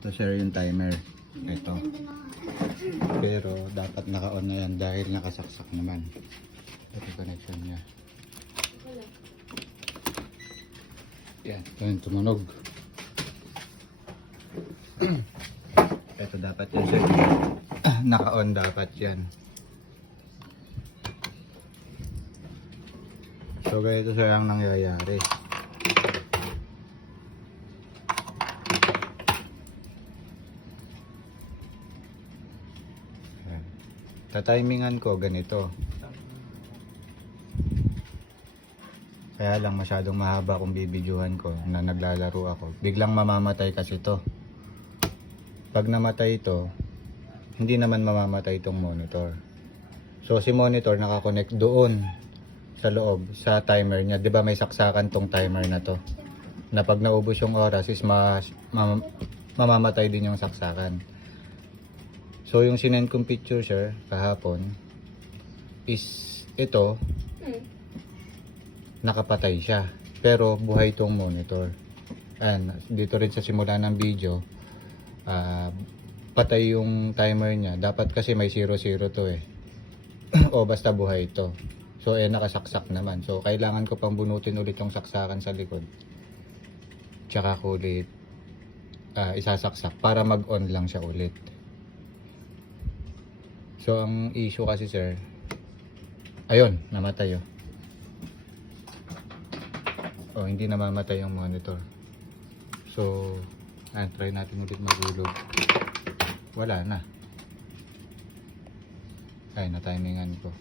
Ito sir yung timer. Ito. Pero dapat naka-on na yan dahil nakasaksak naman. Ito connection niya. Yan. Ito yung tumunog. Ito dapat yan sir. Naka-on dapat yan. So ganito sir ang nangyayari. Tatimingan ko ganito. Kaya lang masyadong mahaba kung bibidyohan ko na naglalaro ako. Biglang mamamatay kasi to. Pag namatay ito, hindi naman mamamatay itong monitor. So si monitor nakakonect doon sa loob, sa timer niya. 'Di ba may saksakan tong timer na to? Na pag naubos yung oras is mamamatay din yung saksakan. So yung sinend kong picture sir kahapon is ito nakapatay siya pero buhay tong monitor. And dito rin sa simula ng video patay yung timer niya. Dapat kasi may 00 to eh. O basta buhay ito. So nakasaksak naman. So kailangan ko pang bunutin ulit yung saksakan sa likod. Tsaka ko ulit isasaksak para mag-on lang siya ulit. So ang issue kasi sir, ayun, namatay oh. Oh, hindi namamatay yung monitor. So, try natin ulit magulog. Wala na. Ay, na-timingan ko.